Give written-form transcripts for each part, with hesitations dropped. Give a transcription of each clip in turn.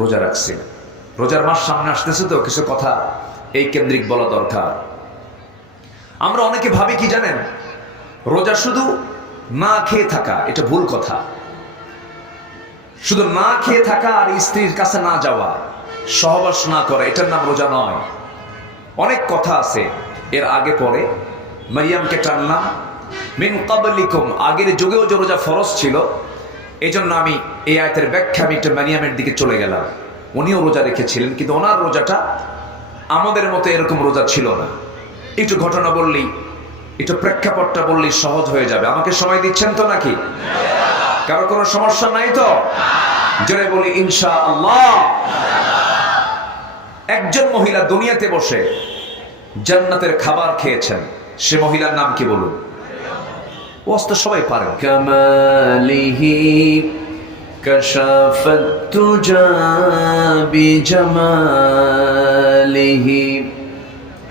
রোজা রাখছি। রোজার মাস সামনে আসতেছে, তো কিছু কথা এই কেন্দ্রিক বলা দরকার। আমরা অনেকে ভাবি কি জানেন, রোজা শুধু না খেয়ে থাকা, এটা ভুল কথা। শুধু না খেয়ে থাকা আর স্ত্রীর কাছে না যাওয়া, সহবাস না করা, এটার নাম রোজা নয়। অনেক কথা আছে এর আগে পরে। মারিয়ামকে টানলাম মিন ক্বাবলিকুম, আগের যুগেও যে রোজা ফরজ ছিল, এই জন্য আমি এই আয়াতের ব্যাখ্যা আমি একটা মারিয়ামের দিকে চলে গেলাম। উনিও রোজা রেখেছিলেন, কিন্তু ওনার রোজাটা আমাদের মতো এরকম রোজা ছিল না। একটু ঘটনা বললেই, একটু প্রেক্ষাপটটা বললেই সহজ হয়ে যাবে। আমাকে সময় দিচ্ছেন তো নাকি? কারো কোনো সমস্যা নাই তো? জোরে বলি ইনশাআল্লাহ। একজন মহিলা দুনিয়াতে বসে জান্নাতের খাবার খেয়েছেন, সে মহিলার নাম কি বলুন? ওয়াস্ত সবাই পারেন। কামালিহি কাশাফাত তুজা বিজামালিহি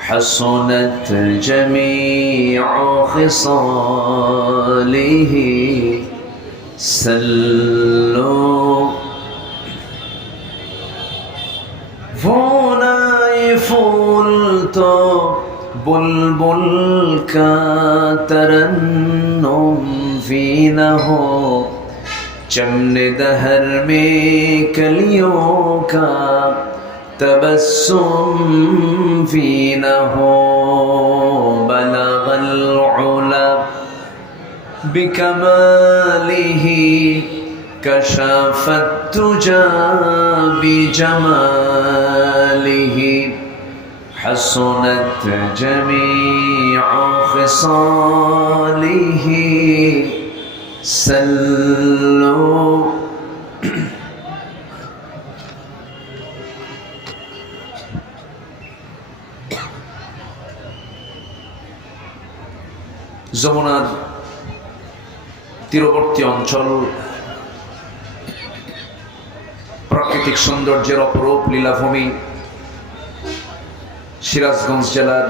হাসানাত জামিউ খিসালিহি সাল্লু ভোনাই ফুল তো बुलबुल का तरन्नुम भी न हो, चमने दहर में कलियों का तबस्सुम भी न हो, बलगल उला बिकमालिही कशफत तुजा बिजमालिही حسنت جميع خصاله سلوا যমুনার তীরবর্তী অঞ্চল, প্রাকৃতিক সৌন্দর্যের অপরূপ লীলাভূমি, সিরাজগঞ্জ জেলার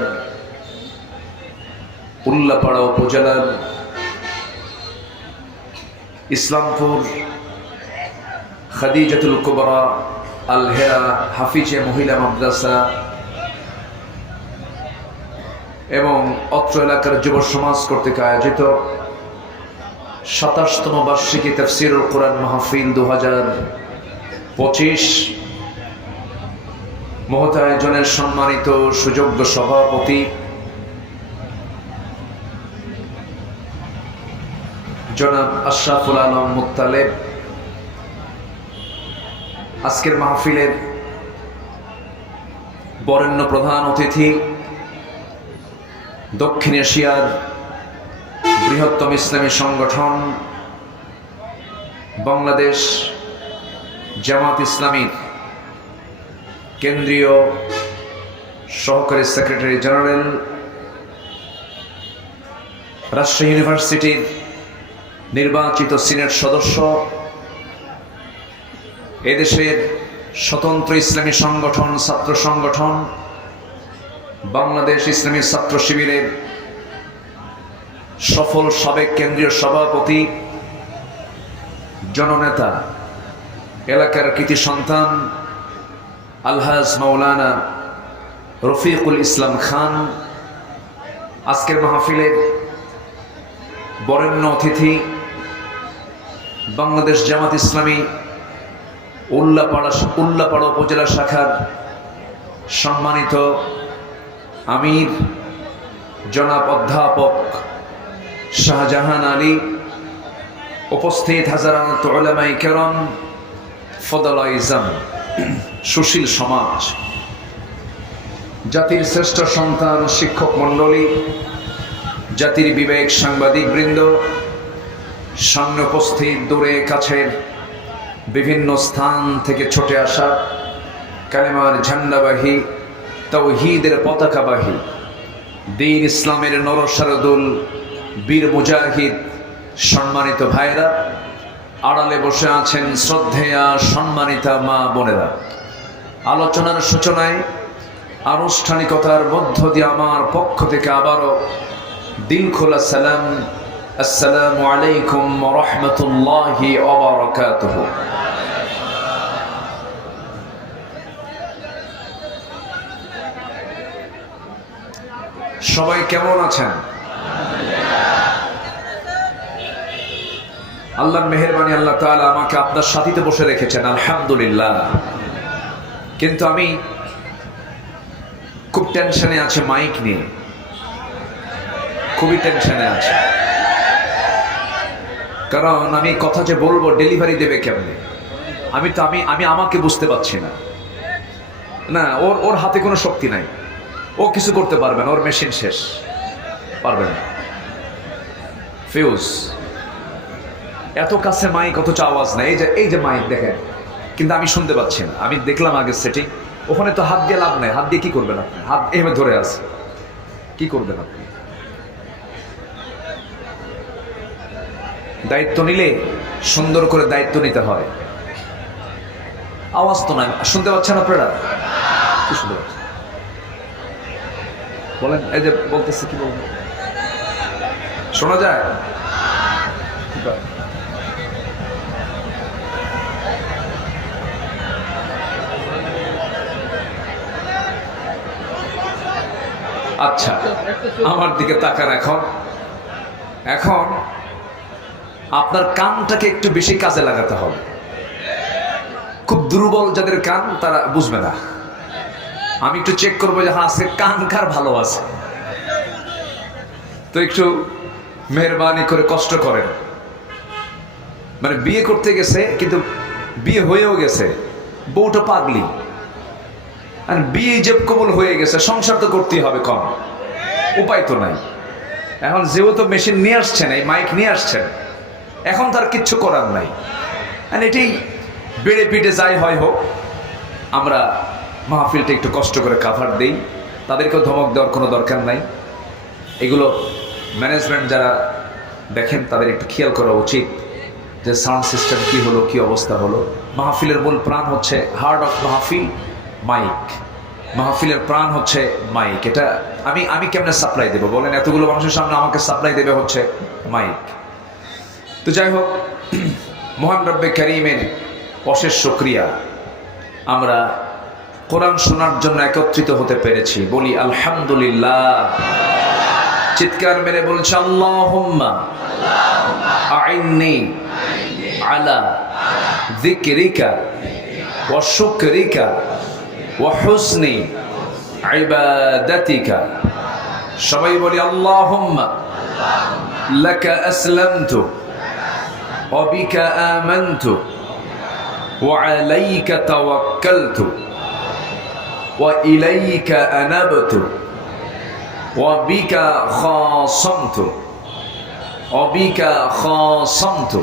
উল্লাপাড়া উপজেলার ইসলামপুর খাদিজাতুল কুবরা আল হেরা হাফিজে মহিলা মাদ্রাসা এবং অত্র এলাকার যুব সমাজ কর্তৃক আয়োজিত ২৭তম বার্ষিকী তাফসীরুল কোরআন মাহফিল ২০২৫ মহৎ আয়োজনের সম্মানিত সুযোগ্য সভাপতি জনাব আশরাফুল আলম মুত্তালেব, আজকের মাহফিলের বরেণ্য প্রধান অতিথি, দক্ষিণ এশিয়ার বৃহত্তম ইসলামী সংগঠন বাংলাদেশ জামাত ইসলামীর কেন্দ্রীয় সহকারী সেক্রেটারি জেনারেল, রাজশাহী ইউনিভার্সিটির নির্বাচিত সিনেট সদস্য, এদেশের স্বতন্ত্র ইসলামী সংগঠন ছাত্র সংগঠন বাংলাদেশ ইসলামী ছাত্র শিবিরের সফল সাবেক কেন্দ্রীয় সভাপতি, জননেতা, এলাকার কৃতি সন্তান আলহাজ মাওলানা রফিকুল ইসলাম খান, আজকের মাহফিলের বরেণ্য অতিথি, বাংলাদেশ জামাত ইসলামী উল্লাপাড়া উপজেলা শাখার সম্মানিত আমির জনাব অধ্যাপক শাহজাহান আলী, উপস্থিত হাজারাত উলামায়ে কেরাম, ফদলাইজাম, সুশীল সমাজ, জাতির শ্রেষ্ঠ সন্তান শিক্ষক মণ্ডলী, জাতির বিবেক সাংবাদিক বৃন্দ, সামনে উপস্থিত দূরে কাছের বিভিন্ন স্থান থেকে ছুটে আসা কালেমার ঝান্ডাবাহী, তাওহীদের পতাকাবাহী, দ্বীন ইসলামের নরসারদুল বীর মুজাহিদ সম্মানিত ভাইরা, আড়ালে বসে আছেন শ্রদ্ধেয়া সম্মানিতা মা বোনেরা, আলোচনার সূচনায় আনুষ্ঠানিকতার মধ্য দিয়ে আমার পক্ষ থেকে আবারও দিল খোলা সালাম, আসসালামু আলাইকুম ওয়া রাহমাতুল্লাহি ওয়া বারাকাতুহু। সবাই কেমন আছেন? আল্লাহর মেহেরবানি, আল্লাহ তাআলা আমাকে আপনার সাথীতে বসে রেখেছেন, আলহামদুলিল্লাহ। কিন্তু আমি খুব টেনশনে আছি মাইক নিয়ে, খুবই টেনশনে আছে। কারণ আমি কথা যে বলবো ডেলিভারি দেবে কেমনে, আমি আমাকে বুঝতে পারছি না। না, ওর হাতে কোনো শক্তি নাই, ও কিছু করতে পারবে না, ওর মেশিন শেষ, পারবে না, ফিউজ। এত কাছে মাইক, অথচ আওয়াজ নাই। এই যে মাইক দেখেন, কিন্তু আমি শুনতে পাচ্ছি না। আমি দেখলাম আগে সেটিং, ওখানে তো হাত দিয়ে লাভ নাই। হাত দিয়ে কি করবেন আপনি? হাত এভাবে ধরে আছে, কি করবেন আপনি? দায়িত্ব নিলে সুন্দর করে দায়িত্ব নিতে হয়। আওয়াজ তো নাই, শুনতে পাচ্ছেন আপনারা? কি শুনতে পাচ্ছেন বলেন? এই যে বলতেছে, কি বলবেন? শোনা যায়? আচ্ছা, আমার দিকে তাকান। এখন আপনার কানটাকে একটু বেশি কাজে লাগাতে হবে। খুব দুর্বল যাদের কান, তারা বুঝবে না। আমি একটু চেক করবো যে হ্যাঁ, আজকে কান কার ভালো আছে। তো একটু মেহরবানি করে কষ্ট করেন। মানে বিয়ে করতে গেছে, কিন্তু বিয়ে হয়েও গেছে, বউটা পাগলি, আর বিয়ে যে কবুল হয়ে গেছে, সংসার তো করতেই হবে, কম উপায় তো নাই। এখন যেহেতু মেশিন নিয়ে আসছেন, এই মাইক নিয়ে আসছেন, এখন তার কিচ্ছু করার নাই। এটি বেড়ে পিটে যাই হয় হোক, আমরা মাহফিলটা একটু কষ্ট করে কাভার দেই। তাদেরকেও ধমক দেওয়ার কোনো দরকার নাই। এগুলো ম্যানেজমেন্ট যারা দেখেন, তাদের একটু খেয়াল করা উচিত যে সাউন্ড সিস্টেম কি হলো, কি অবস্থা হলো। মাহফিলের মূল প্রাণ হচ্ছে, হার্ট অফ মাহফিল মাইক। মাহফিলের প্রাণ হচ্ছে মাইক। এটা আমি কেমনে সাপ্লাই দেবো বলেন? এতগুলো মানুষের সামনে আমাকে সাপ্লাই দেবে হচ্ছে মাইক। তো যাই হোক, মহান রব্বে কারীমের অশেষ শুকরিয়া, আমরা কোরআন শোনার জন্য একত্রিত হতে পেরেছি। বলি আলহামদুলিল্লাহ। চিৎকার মেরে বলছে আল্লাহুম্মা আইন্নি আলা যিকরিকা ওয়া শুকরিকা ওয়া হুসনি ইবাদাতিকা। সবাই বলি আল্লাহুম্মা লাকা আসলামতু ওয়া বিকা আমানতু ওয়া আলাইকা তাওয়াক্কালতু ওয়া ইলাইকা আনাবতু ওয়া বিকা খাসামতু ওয়া বিকা খাসামতু।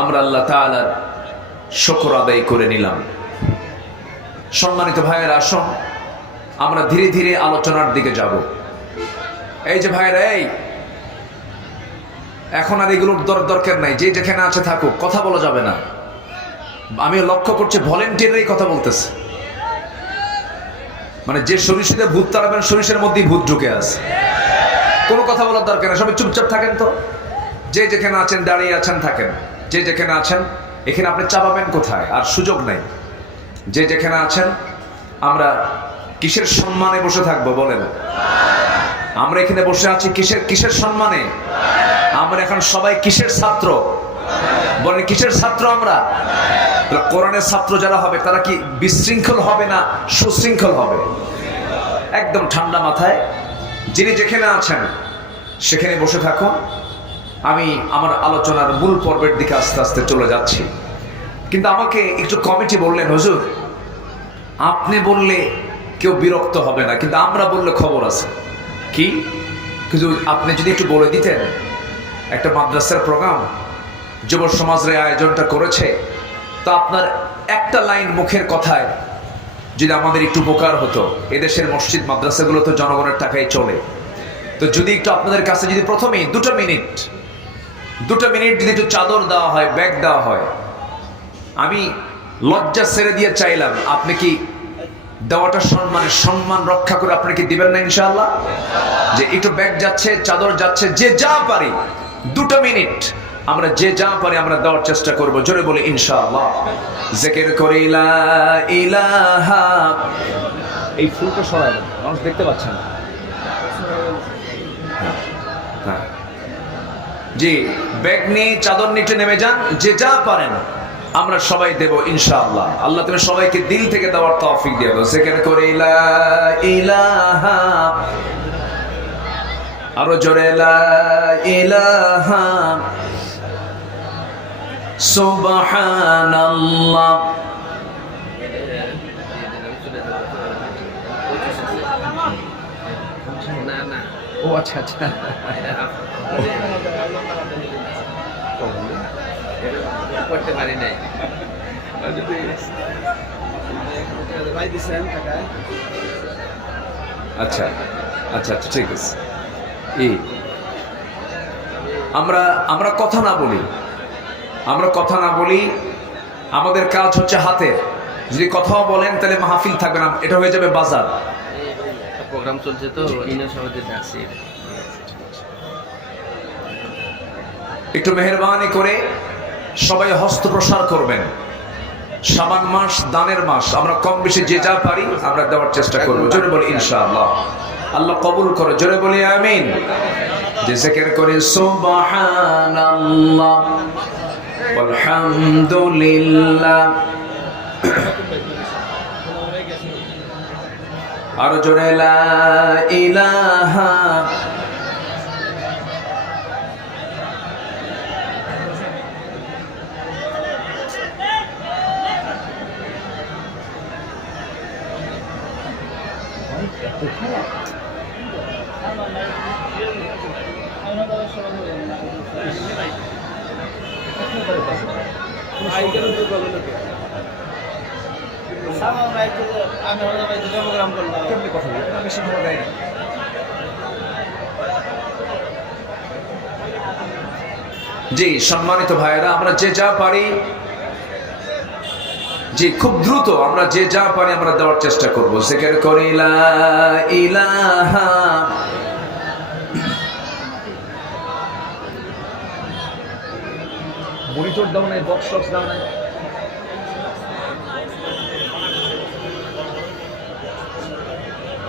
আমরা আল্লাহ তাআলার শুকর আদায় করে নিলাম। সম্মানিত ভাইয়েরা, আসুন আমরা ধীরে ধীরে আলোচনার দিকে যাব। এই যে ভাইয়েরা, এই এখন আর এগুলোর দরকার নাই। যে যেখানে আছে থাকুক, কথা বলা যাবে না। আমি লক্ষ্য করছি ভলেন্টিয়াররাই কথা বলতেছে। মানে যে সরিষাতে ভূত তাড়াবেন, সরিষার মধ্যেই ভূত ঢুকে আছে। কোনো কথা বলার দরকার নেই, সবাই চুপচাপ থাকেন। তো যে যেখানে আছেন, দাঁড়িয়ে আছেন, থাকেন। যে যেখানে আছেন, এখানে আপনি চাপাবেন কোথায়? আর সুযোগ নেই। যে যেখানে আছেন, আমরা কিসের সম্মানে বসে থাকবো বলেন? আমরা এখানে বসে আছি কিসের সম্মানে? আমরা এখন সবাই কিসের ছাত্র বলেন? কিসের ছাত্র আমরা? কোরআনের ছাত্র যারা হবে, তারা কি বিশৃঙ্খল হবে না সুশৃঙ্খল হবে? একদম ঠান্ডা মাথায় যিনি যেখানে আছেন সেখানে বসে থাকুন। আমি আমার আলোচনার মূল পর্বের দিকে আস্তে আস্তে চলে যাচ্ছি। কিন্তু আমাকে একটু কমিটি বললেন, হুজুর আপনি বললে কেউ বিরক্ত হবে না, কিন্তু আমরা বললে খবর আছে। কি? কিন্তু আপনি যদি একটু বলে দিতেন, একটা মাদ্রাসার প্রোগ্রাম যুব সমাজের আয়োজনটা করেছে, তো আপনার একটা লাইন মুখের কথায় যদি আমাদের একটু উপকার হতো। এদেশের মসজিদ মাদ্রাসাগুলো তো জনগণের টাকায় চলে। তো যদি একটু আপনাদের কাছে যদি প্রথমেই দুটো মিনিট যদি একটু চাদর দেওয়া হয়, ব্যাগ দেওয়া হয়, আমি লজ্জা ছেড়ে দিয়ে চাইলাম, আপনি কি দেওয়াটা সম্মান রক্ষা করে আপনি কি দিবেন না ইনশাআল্লাহ? যে একটু ব্যাগ যাচ্ছে, চাদর যাচ্ছে, যে যা পারি 2 মিনিট আমরা যে যা পারি আমরা দেওয়ার চেষ্টা করব। জোরে বলি ইনশাআল্লাহ। জিকির করি লা ইলাহা। এই ফুলটা সরাই দেন, মানুষ দেখতে পাচ্ছে না। হ্যাঁ জি, ব্যাগ নিয়ে চাদর নিচে নেমে যান, যে যা পারেন আমরা সবাই দেব ইনশাআল্লাহ। আল্লাহ তুমি সবাইকে দিল থেকে দেওয়ার তৌফিক দিয়ে দাও। জিকির করে লা ইলাহা, আরো জোরে লা ইলাহা সুবহানাল্লাহ। ও আচ্ছা আচ্ছা, করতে পারি নাই। আচ্ছা আচ্ছা আচ্ছা ঠিক আছে। আমরা কথা না বলি, আমরা কথা না বলি, আমাদের কাজ হচ্ছে হাতের। যদি কথাও বলেন তাহলে মাহফিল থাকবে না, এটা হয়ে যাবে বাজার। প্রোগ্রাম চলছে তো ইউনিয়ন সভাপতিতে আছি। একটু মেহেরবানি করে সবাই হস্ত প্রসার করবেন। শাবান মাস দানের মাস, আমরা কম বেশি যে যা পারি আমরা দেওয়ার চেষ্টা করবো। জোরে বলি ইনশাআল্লাহ। আল্লাহ কবুল করো, জোরে বলি আমিন। যে জিকির করে সুবহানাল্লাহ আলহামদুলিল্লাহ, আর জোরে লা ইলাহা জি সম্মানিত ভাইয়েরা, আমরা যে যা পারি, জি খুব দ্রুত আমরা যে যা পারি আমরা দেওয়ার চেষ্টা করব। জিকির করি লা ইলাহা, মনিটর দাও না, বক্স টক্স দাও না।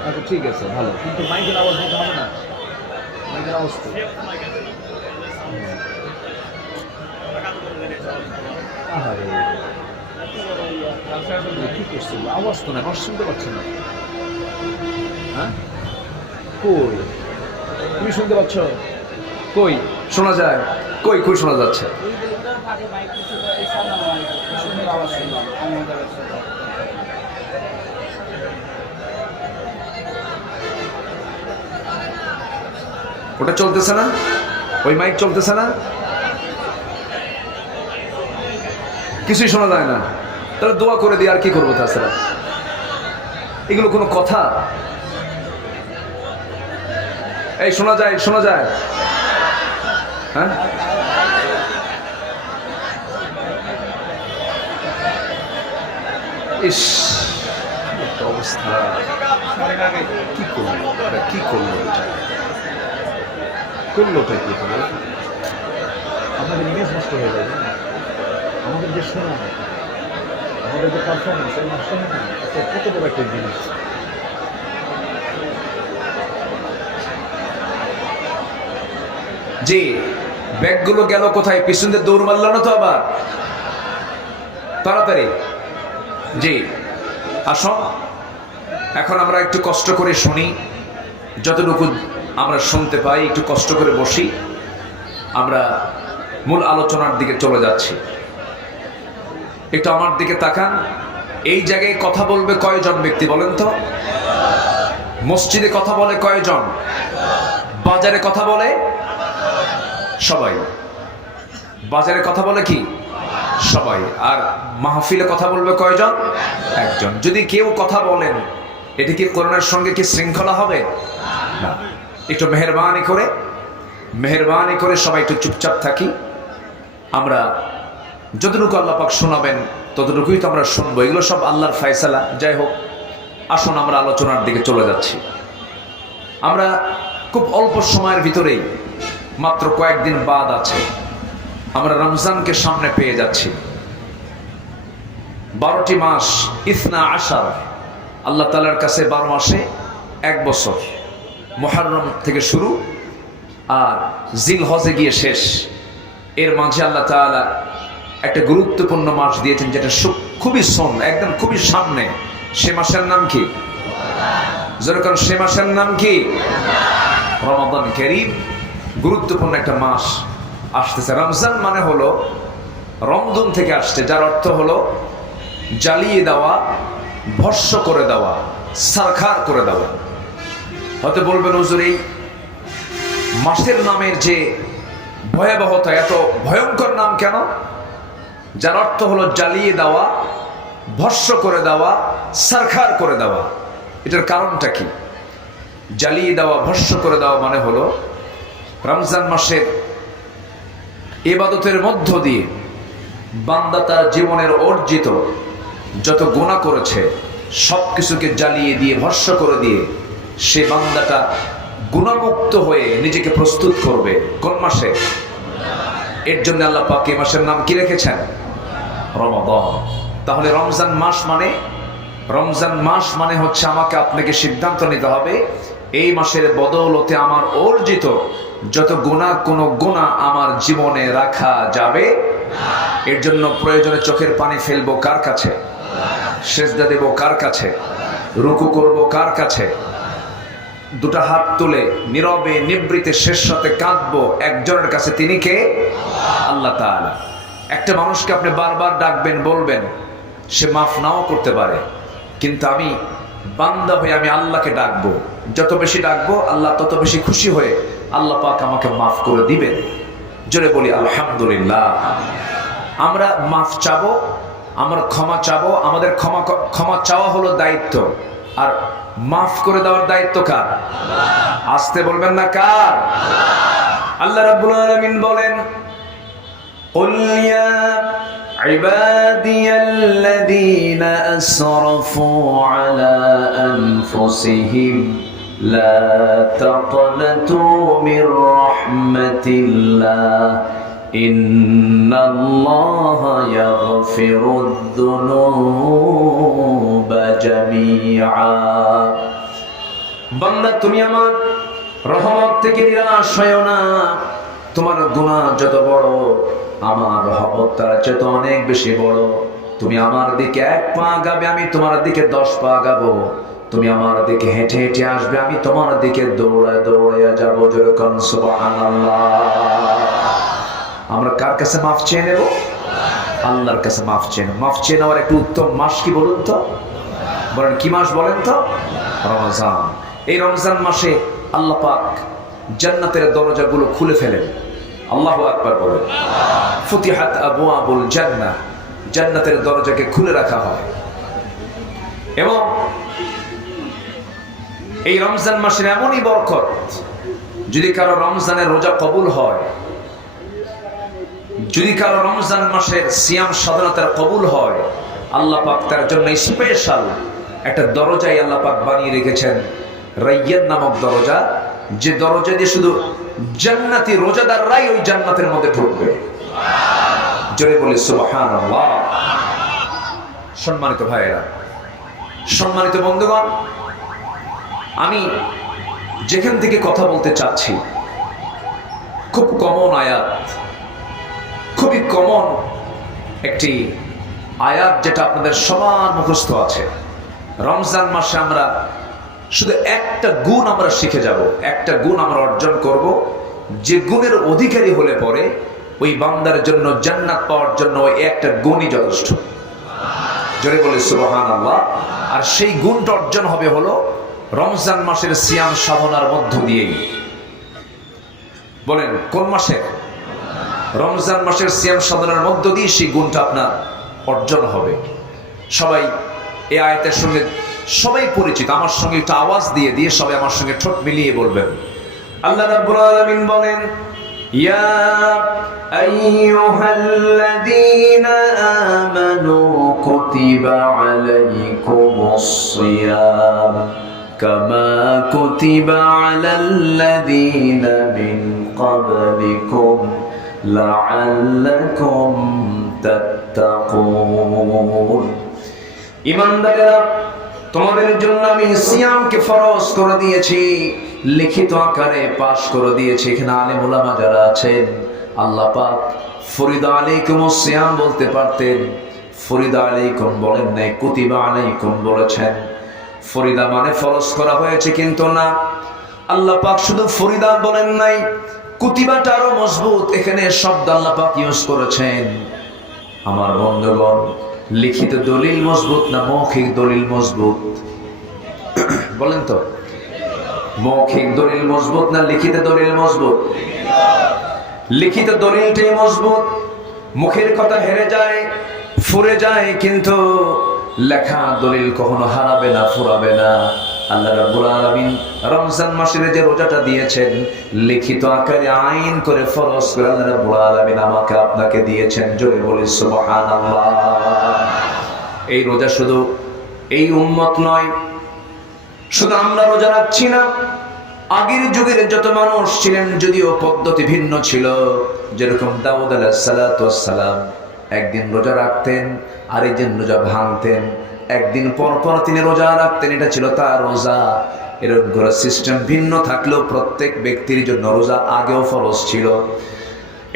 আচ্ছা ঠিক আছে, ভালো, কিন্তু মাইকের আওয়াজ দিতে হবে না। মাইকের আওয়াজ তো কি করছিল, আওয়াজ তো না, আমার শুনতে পাচ্ছি না। হ্যাঁ কই, তুমি শুনতে পাচ্ছ? কই শোনা যায়? কই কই শোনা যাচ্ছে? ওটা চলতেছে না, ওই মাইক চলতেছে না, কিছুই শোনা যায় না। তাহলে দোয়া করে দিয়ে আর কি করবো? তাছাড়া এগুলো কোনো কথা? এই শোনা যায়, শোনা যায়? হ্যাঁ ইস অবস্থা, কি করলো, কি করলো, করলোটা কি হলো? আমাদের ইমেজ নষ্ট হয়ে যাবে, আমাদের যে শোনা, আমাদের যে পারফরমেন্স, এই নষ্ট হয় না? কত বড় একটা জিনিস। জি ব্যাগগুলো গেল কোথায়? পিছন দিয়ে দৌড় মারল না তো আবার? তাড়াতাড়ি জি আসো। এখন আমরা একটু কষ্ট করে শুনি, যতটুকু আমরা শুনতে পাই একটু কষ্ট করে বসি। আমরা মূল আলোচনার দিকে চলে যাচ্ছি। একটু আমার দিকে তাকান। এই জায়গায় কথা বলবে কয়জন ব্যক্তি বলেন তো? মসজিদে কথা বলে কয়জন? বাজারে কথা বলে সবাই। বাজারে কথা বলে কি? সবাই। আর মাহফিলে কথা বলবে কয়জন? একজন। যদি কেউ কথা বলেন, এটি কি কোরআনের সঙ্গে কি শৃঙ্খলা হবে? না। একটু মেহেরবানি করে সবাই একটু চুপচাপ থাকি। আমরা যতটুকু আল্লাহ পাক শোনাবেন ততটুকুই তো আমরা শুনবো। এগুলো সব আল্লাহর ফয়সালা। যাই হোক, আসুন আমরা আলোচনার দিকে চলে যাচ্ছি। আমরা খুব অল্প সময়ের ভিতরেই, মাত্র কয়েকদিন বাদ আছে, আমরা রমজানকে সামনে পেয়ে যাচ্ছি। 12টি মাস, ইসনা আশার, আল্লাহ তাআলার কাছে 12 মাসে 1 বছর। মুহররম থেকে শুরু, আর জিলহজে গিয়ে শেষ। এর মাঝে আল্লাহ তাআলা একটা গুরুত্বপূর্ণ মাস দিয়েছেন, যেটা খুবই একদম খুবই সামনে। সে মাসের নাম কি? যেরকম সে মাসের নাম কি? রমাদান কারীম। গুরুত্বপূর্ণ একটা মাস আসতেছে। রমজান মানে হলো রমদুন থেকে আসছে, যার অর্থ হলো জ্বালিয়ে দেওয়া, ভস্ম করে দেওয়া, সারখার করে দেওয়া। হয়তো বলবেন হুজুর, এই মাসের নামের যে ভয়াবহতা, এত ভয়ঙ্কর নাম কেন? যার অর্থ হলো জ্বালিয়ে দেওয়া, ভস্ম করে দেওয়া, সারখার করে দেওয়া। এটার কারণটা কি? জ্বালিয়ে দেওয়া, ভস্ম করে দেওয়া মানে হলো রমজান মাসের ইবাদতের মধ্য দিয়ে বান্দা তার জীবনের অর্জিত যত গুনাহ করেছে সব কিছুকে জ্বালিয়ে দিয়ে, ভস্ম করে দিয়ে সে বান্দাটা গুনাহমুক্ত হয়ে নিজেকে প্রস্তুত করবে। কোন মাসে? এর জন্য আল্লাহ পাক এই মাসের নাম কি রেখেছেন? রমাদান। তাহলে রমজান মাস মানে হচ্ছে আমাকে আপনাকে সিদ্ধান্ত নিতে হবে, এই মাসের বদৌলতে আমার অর্জিত যত কোনো গুনাহ আমার জীবনে রাখা যাবে। এর জন্য প্রয়োজনে চোখের পানি ফেলবো কার কাছে? সেজদা দেব কার কাছে? রুকু করব কার কাছে? দুটা হাত তুলে নীরবে নিবৃতে শেষ সাথে কাঁদবো একজনের কাছে। তিনি কে? আল্লাহ তাআলা। একটা মানুষকে আপনি বারবার ডাকবেন, বলবেন, সে মাফ নাও করতে পারে, কিন্তু আমি বান্দা হয়ে আমি আল্লাহকে ডাকবো। যত বেশি ডাকবো আল্লাহ তত বেশি খুশি হয়ে আল্লাহ পাক আমাকে মাফ করে দিবেন। জোরে বলি আলহামদুলিল্লাহ। আমরা মাফ চাবো, আমরা ক্ষমা চাবো। আমাদের ক্ষমা চাওয়া হলো দায়িত্ব, আর মাফ করে দেওয়ার দায়িত্ব কার? আসতে বলবেন না কার? আল্লাহ রাব্বুল আলামিন বলেন, قل يا عبادي الذين أسرفوا على أنفسهم لا تقنطوا من رحمة الله إن الله يغفر الذنوب جميعا। বান্দা, তুমি আমার রহমত থেকে নিরাশ হয়ো না। তোমার গুনাহ যত বড়, আমার রহমত তার চেয়ে অনেক বেশি বড়। তুমি আমার দিকে 1 পা আগাবে, আমি তোমার দিকে 10 পা আগাবো। তুমি আমার দিকে হেঁটে হেঁটে আসবে, আমি তোমার দিকে দৌড়ায় দৌড়াইয়া যাবো। যেরকম সুবহানাল্লাহ। আমরা কার কাছে মাফ চেয়ে নেব? আল্লাহর কাছে মাফ চেয়ে নেব। মাফ চেয়ে নেওয়ার একটু উত্তম মাস কি বলুন তো? বলেন কি মাস বলেন তো? রমজান। এই রমজান মাসে আল্লাহ পাক জান্নাতের দরজাগুলো খুলে ফেলেন। আল্লাহু আকবার বলেন। ফুতিহাত আবওয়াবুল জান্নাহ, জান্নাতের দরজাকে খুলে রাখা হয়। এবং এই রমজান মাসের এমনই বরকত, যদি কারো রমজানের রোজা কবুল হয়, যদি কারো রমজান মাসের সিয়াম সাধনাতার কবুল হয়, আল্লাহ পাক তার জন্য স্পেশাল একটা দরজাই আল্লাহ পাক বানিয়ে রেখেছেন, রাইয়ান নামক দরজা। যে দরজা দিয়ে শুধু জান্নাতি রোজাদাররাই ওই জান্নাতের মধ্যে ঢুকবে। জোরে বলি সুবহানাল্লাহ। সম্মানিত ভাইয়েরা, সম্মানিত বন্ধুগণ, আমি যেখান থেকে কথা বলতে চাচ্ছি খুব কমন আয়াত, খুবই কমন একটি আয়াত, যেটা আপনাদের সবার মুখস্থ আছে। রমজান মাসে আমরা শুধু একটা গুণ আমরা শিখে যাব, একটা গুণ আমরা অর্জন করব, যে গুণের অধিকারী হলে পরে ওই বান্দার জন্য জান্নাত পাওয়ার জন্য ওই একটা গুণই যথেষ্ট। জোরে বলে সুবহানাল্লাহ। আর সেই গুণটা অর্জন হবে হলো রমজান মাসের সিয়াম সাধনার মধ্য দিয়েই। বলেন কোন মাসে? রমজান মাসের সিয়াম সাধনার মধ্য দিয়ে সেই গুণটা আপনার অর্জন হবে। সবাই এই আয়াতের সঙ্গে সবাই পরিচিত। আমার সঙ্গে একটা আওয়াজ দিয়ে দিয়ে সবাই আমার সঙ্গে ঠোঁট মিলিয়ে বলবেন। আল্লাহ রাব্বুল আলামিন বলেন, ইয়া আইয়ুহাল্লাযীনা আমানু কুতিবা আলাইকুমুস সিয়াম কামা কুতিবা আলাল্লাযীনা মিন ক্বাবলিকুম লাআল্লাকুম তাত্তাকুন। ঈমানদারেরা, তোমাদের জন্য আমি সিয়ামকে ফরজ করে দিয়েছি, লিখিত আকারে পাশ করে দিয়েছে। এখানে আলেম ওলামা যারা আছেন, আল্লাহ পাক ফরিদা আলাইকুমুস সিয়াম বলতে পারতেন, ফরিদা আলাইকুম বলেন নাই, কুতিবা আলাইকুম বলেছেন। ফরিদা মানে ফরজ করা হয়েছে, কিন্তু না, আল্লাহ পাক শুধু ফরিদা বলেন নাই, কুতিবাটা আরো মজবুত, এখানে শব্দ আল্লাহ পাক ইউজ করেছেন। আমার বন্ধুগণ, লিখিত দলিল মজবুত না মৌখিক দলিল মজবুত? বলেন তো, মৌখিক দলিল মজবুত না লিখিত দলিল মজবুত? লিখিত দলিলটাই মজবুত। মুখের কথা হেরে যায়, ফুরে যায়, কিন্তু লেখা দলিল কখনো হারাবে না, ফুরাবে না। আল্লাহ রাব্বুল আলামিন রমজান মাসের যে রোজাটা দিয়েছেন, লিখিত আকারে আইন করে ফরজ করে আল্লাহ রাব্বুল আলামিন আমাকে আপনাকে দিয়েছেন। জোরে বলি সুবহানাল্লাহ। এই রোজা শুধু এই উম্মত নয়, শুধু আমরা রোজা রাখছি না, আগের যুগের যত মানুষ ছিলেন, যদিও পদ্ধতি ভিন্ন ছিল, যেরকম দাউদ আলাইহিস সালাতু ওয়াস সালাম একদিন রোজা রাখতেন, আরেকদিন রোজা ভাঙতেন, একদিন পর পর তিনি রোজা রাখতেন, এটা ছিল তার রোজা। এরকম করে সিস্টেম ভিন্ন থাকলেও প্রত্যেক ব্যক্তির জন্য রোজা আগেও ফরজ ছিল।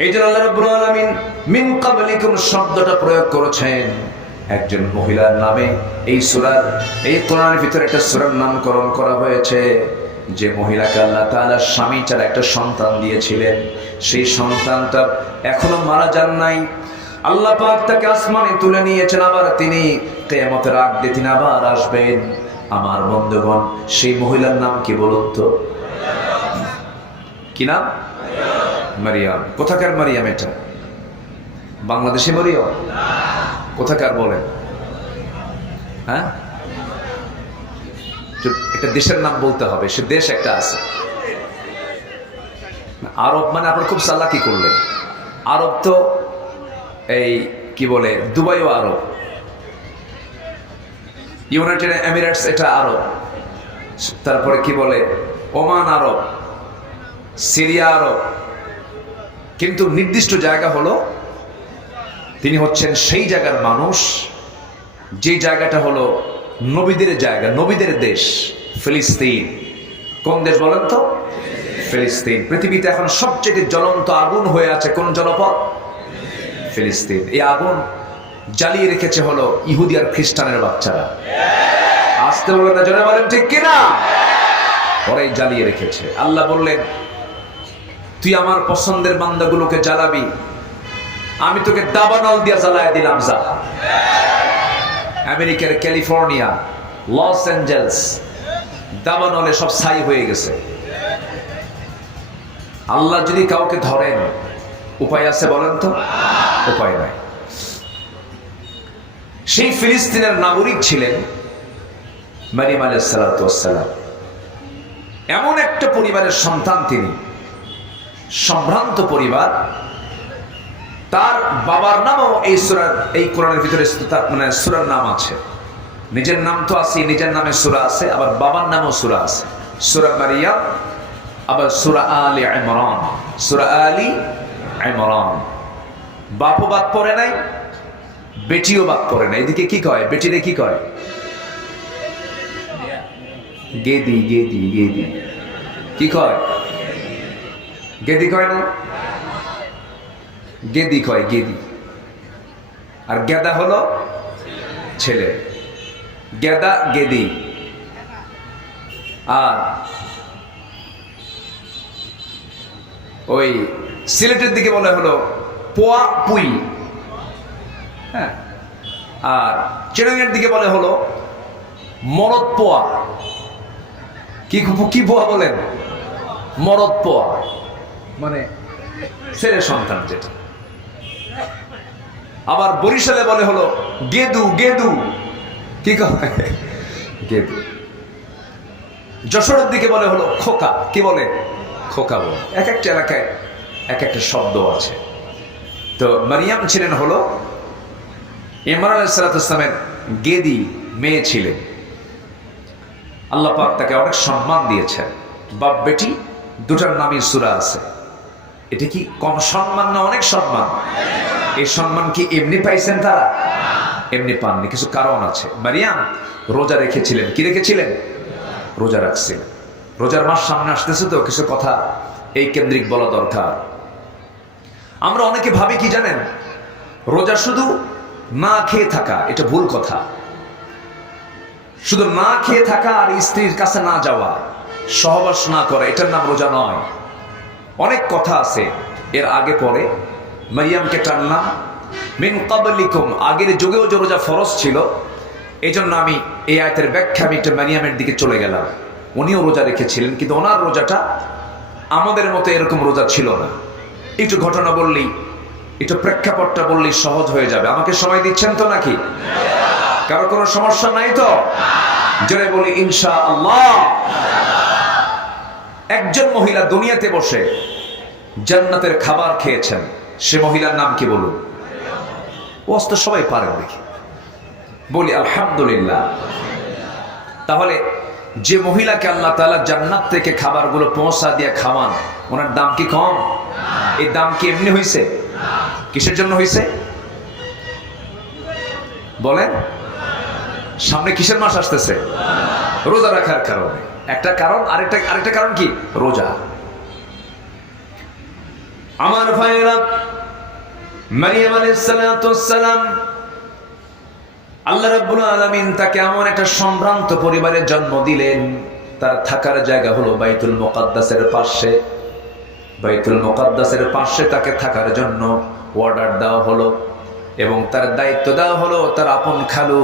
এই জন্য আল্লাহ রাব্বুল আলামিন মিন ক্বাবলিকুম শব্দটা প্রয়োগ করেছেন একজন মহিলার নামে। এই সূরার, এই কোরআনের ভিতরে একটা সূরার নামকরণ করা হয়েছে, যে মহিলাকে আল্লাহ তাআলা স্বামী ছাড়া একটা সন্তান দিয়েছিলেন, সেই সন্তানটা এখনো মারা যান নাই। আল্লাহ পাক তাকে আসমানে তুলে নিয়েছেন, আবার তিনি কিয়ামতের আগ দিয়ে তিনি আবার আসবেন। আমার বন্ধুগণ, সেই মহিলার নাম কি বলুন তো? কি নাম? মারিয়াম। কোথাকার মারিয়াম এটা? বাংলাদেশে মারিয়াম? কোথাকার বলেন? হ্যাঁ, একটা দেশের নাম বলতে হবে, সে দেশ একটা আছে। আরব মানে আপনার খুব চালাকি করলেন। আরব তো এই কি বলে, দুবাইও আরব, ইউনাইটেড এমিরেটস এটা আরব, তারপরে কি বলে ওমান আরব, সিরিয়া আরব। কিন্তু নির্দিষ্ট জায়গা হলো, তিনি হচ্ছেন সেই জায়গার মানুষ যে জায়গাটা হলো নবীদের জায়গা, নবীদের দেশ, ফিলিস্তিন। কোন দেশ বলেন তো? ফিলিস্তিন। পৃথিবীতে এখন সবচেয়ে জ্বলন্ত আগুন হয়ে আছে কোন জলপথ? ফিলিস্তিন। এই আগুন জ্বালিয়ে রেখেছে হলো ইহুদি আর খ্রিস্টানের বাচ্চারা। আসতে বলেন না, জোরে বলেন ঠিক কিনা? ওরাই জ্বালিয়ে রেখেছে। আল্লাহ বললেন, তুই আমার পছন্দের বান্দাগুলোকে জ্বালাবি, আমি তোকে দাবানল দিয়ে জ্বালায় দিলাম। যা, আমেরিকার ক্যালিফোর্নিয়া, লস অ্যাঞ্জেলস, দাবানলে সব ছাই হয়ে গেছে। আল্লাহ যদি কাউকে ধরেন, উপায় আছে বলেন তো? উপায় নাই। সেই ফিলিস্তিনের নাগরিক ছিলেন মারিয়াম আলাইহিস সালাতু ওয়াস সালাম। এমন একটা পরিবারের সন্তান তিনি, সম্ভ্রান্ত পরিবার। তার বাবার নামও এই সূরার, এই কোরআনের ভিতরে মানে সূরার নাম আছে। নিজের নাম তো আছে, নিজের নামে সূরা আছে, আবার বাবার নামও সূরা আছে। সূরা মারিয়াম, আবার সূরা আলী ইমরান। সূরা আলী ইমরান। বাপও বাদ পড়ে নাই, বেটিও বাদ পড়ে নাই। এদিকে কি কয়? বেটিরে কি কয়? গেদি। গেদি গেদি কি কয়? গেদি কয় না? গেদি কয়, গেদি। আর গেদা হলো ছেলে। গেদা, গেদি। আর ওই সিলেটের দিকে বলে হলো পোয়া, পুই। হ্যাঁ। আর চিরাঙের দিকে বলে হলো মরদ পোয়া। কি কি পোয়া বলেন? মরদ পোয়া, মানে ছেলে সন্তান যেটা। আবার বরিশালে বলে হলো গেদু। গেদু কি কয়? গেদু। যশোরের দিকে বলে হলো খোকা। কি বলে? খোকা বলে। এক একটা এলাকায় এক একটা শব্দ আছে। তো মারিয়াম ছিলেন হলো ইমরান আলাইহিস সালাতু ওয়াস সালামের গেদি মেয়ে ছিলেন। আল্লাহ পাক তাকে অনেক সম্মান দিয়েছেন। বাপ বেটি দুটার নামই সূরা আছে। এটা কি কম সম্মান না অনেক সম্মান? এই সম্মান কি এমনি পাইছেন তারা? এমনি পাননি, কিছু কারণ আছে। মারিয়াম রোজা রেখেছিলেন। কি রেখেছিলেন? রোজা রাখছিলেন। রোজার মাস সামনে আসতেছে তো কিছু কথা এই কেন্দ্রিক বলা দরকার। আমরা অনেকে ভাবি কি জানেন, রোজা শুধু না খেয়ে থাকা, এটা ভুল কথা। শুধু না খেয়ে থাকা আর স্ত্রীর কাছে না যাওয়া, সহবাস না করা, এটার নাম রোজা নয়। অনেক কথা আছে এর আগে পরে। মারিয়ামকে টানলাম, মিন ক্বাবলিকুম, আগের যুগেও যে রোজা ফরজ ছিল, এই জন্য আমি এই আয়াতের ব্যাখ্যা আমি একটু মারিয়ামের দিকে চলে গেলাম। উনিও রোজা রেখেছিলেন, কিন্তু ওনার রোজাটা আমাদের মতো এরকম রোজা ছিল না। একটু ঘটনা বললেই, একটু প্রেক্ষাপটটা বললেই সহজ হয়ে যাবে। আমাকে সময় দিচ্ছেন তো নাকি? কারো কোনো সমস্যা নাই তো? জোরে বলি ইনশাআল্লাহ। একজন মহিলা দুনিয়াতে বসে জান্নাতের খাবার খেয়েছেন, সে মহিলার নাম কি বলুন? ওয়াজ তো সবাই পারেন দেখি, বলি আলহামদুলিল্লাহ। তাহলে যে মহিলাকে আল্লাহ তাআলা জান্নাত থেকে খাবারগুলো পৌঁছা দিয়ে খাওয়ান, ওনার দাম কি কম? এই দাম কি এমনি হইছে? কিসের জন্য হইছে বলেন? সামনে কিসের মাস আসতেছে? রোজা রাখার কারণে একটা কারণ, আরেকটা কারণ কি? রোজা। আমার ভাইয়েরা, মারিয়াম আলাইহিস সালাতু ওয়াস সালাম, আল্লাহ রাব্বুল আলামিন তাকে এমন একটা সম্ভ্রান্ত পরিবারে জন্ম দিলেন। তার থাকার জায়গা হলো বাইতুল মুকাদ্দাসের পাশে। বাইতুল মুকাদ্দাসের পাশে তাকে থাকার জন্য অর্ডার দেওয়া হলো এবং তার দায়িত্ব দেওয়া হলো তার আপন খালু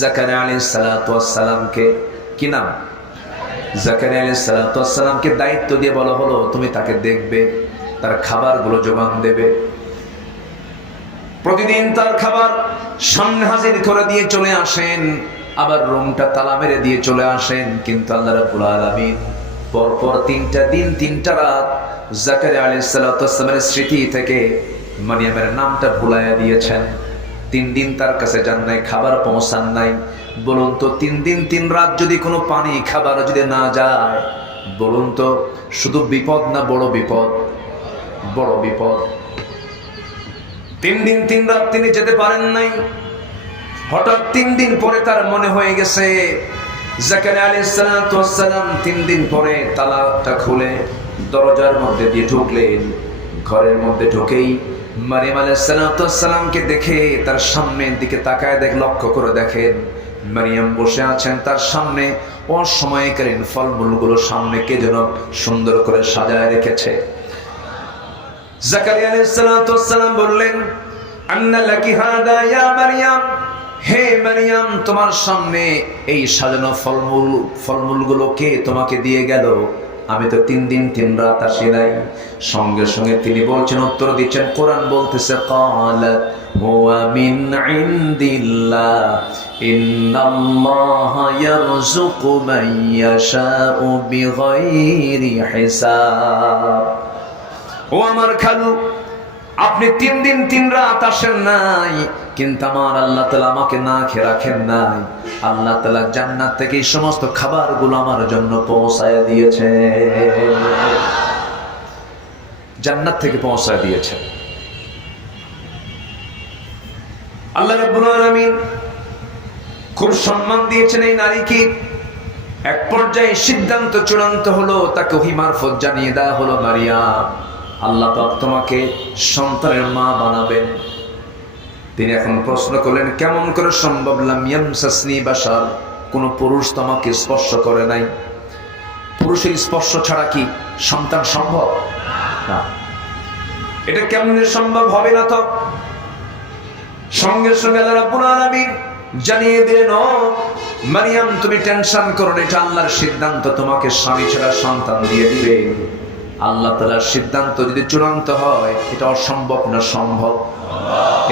জাকারিয়া আলাইহিস সালাতু ওয়াস সালামকে। কি নাম? জাকারিয়া আলাইহিস সালাতু ওয়াস সালামকে দায়িত্ব দিয়ে বলা হলো তুমি তাকে দেখবে, তার খাবারগুলো জোগান দেবে। প্রতিদিন তার খাবার সামনে হাজির করে দিয়ে চলে আসেন, আবার রুমটা তালা মেরে দিয়ে চলে আসেন। কিন্তু আল্লাহ রাব্বুল আলামিন পরপর 3টা দিন 3টা রাত জাকারিয়া আলাইহিস সালাতু ওয়াস সালামের স্মৃতি থেকে মারিয়ামের নামটা ভুলাইয়া দিয়েছেন। 3 দিন তার কাছে যান নাই, খাবার পৌঁছান নাই। বলুন তো 3 দিন 3 রাত যদি কোনো পানি খাবার যদি না যায়, বলুন তো শুধু বিপদ না বড় বিপদ? বড় বিপদ। 3 দিন 3 রাত তিনি যেতে পারেন নাই। হঠাৎ 3 দিন পরে তার মনে হয়ে গেছে জাকারিয়া আলাইহিস সালাতু ওয়াস সালাম 3 দিন পরে তালাটা খুলে দরজার মধ্যে দিয়ে ঢুকলেন। ঘরের মধ্যে ঢুকেই মারিয়াম আলাইহিস সালাতু ওয়াস সালামকে দেখে তার সামনের দিকে তাকায় লক্ষ্য করে দেখেন মারিয়াম বসে আছেন। তার সামনে অসময়কালীন ফলমূলগুলো সামনে কে যেন সুন্দর করে সাজায় রেখেছে। জাকারিয়া আলাইহিস সালাতু ওয়াস সালাম বললেন, আন্না লাকি হাদা ইয়া মারিয়াম, হে মারিয়াম তোমার সামনে এই সাজানো ফলমূলগুলো কে তোমাকে দিয়ে গেল? আমি তো 3 দিন 3 রাত আসি নাই। সঙ্গে সঙ্গে তিনি বলছেন, উত্তর দিচ্ছেন, কোরআন বলতেছে ক্বালাত হুয়া মিন ইনদিল্লাহ ইন্নাল্লাহা ইয়ারযুকু মান ইয়াশাউ বিগাইরি হিসাব। ও আমার খালু, আপনি 3 দিন 3 রাত আসেন নাই, কিন্তু আমার আল্লাহ তাআলা আমাকে না খেয়ে রাখেন নাই। আল্লাহ তাআলা জান্নাত থেকে এই সমস্ত খাবারগুলো আমার জন্য পৌঁছায় দিয়েছে। জান্নাত থেকে পৌঁছায় দিয়েছে আল্লাহ রাব্বুল আলামিন। খুব সম্মান দিয়েছেন এই নারীকে। এক পর্যায়ে সিদ্ধান্ত চূড়ান্ত হলো, তাকে ওহী মারফত জানিয়ে দেওয়া হলো, মারিয়াম আল্লাহ পাক তোমাকে সন্তানের মা বানাবেন। তিনি এখন প্রশ্ন করলেন, কেমন করে সম্ভব? লাম ইয়ামসাসনি বাশার, কোন পুরুষ তোমাকে স্পর্শ করে নাই। পুরুষের স্পর্শ ছাড়া কি সন্তান সম্ভব? না। এটা কেমনে সম্ভব? হবে না তো। সঙ্গে সঙ্গে আল্লাহ রাব্বুল আলামিন জানিয়ে দিলেন, ও মারিয়াম তুমি টেনশন করো না, এটা আল্লাহর সিদ্ধান্ত, তোমাকে স্বামী ছাড়া সন্তান দিয়ে দিবে। আল্লাহ তাআলার সিদ্ধান্ত যদি চূড়ান্ত হয়, এটা অসম্ভব না সম্ভব?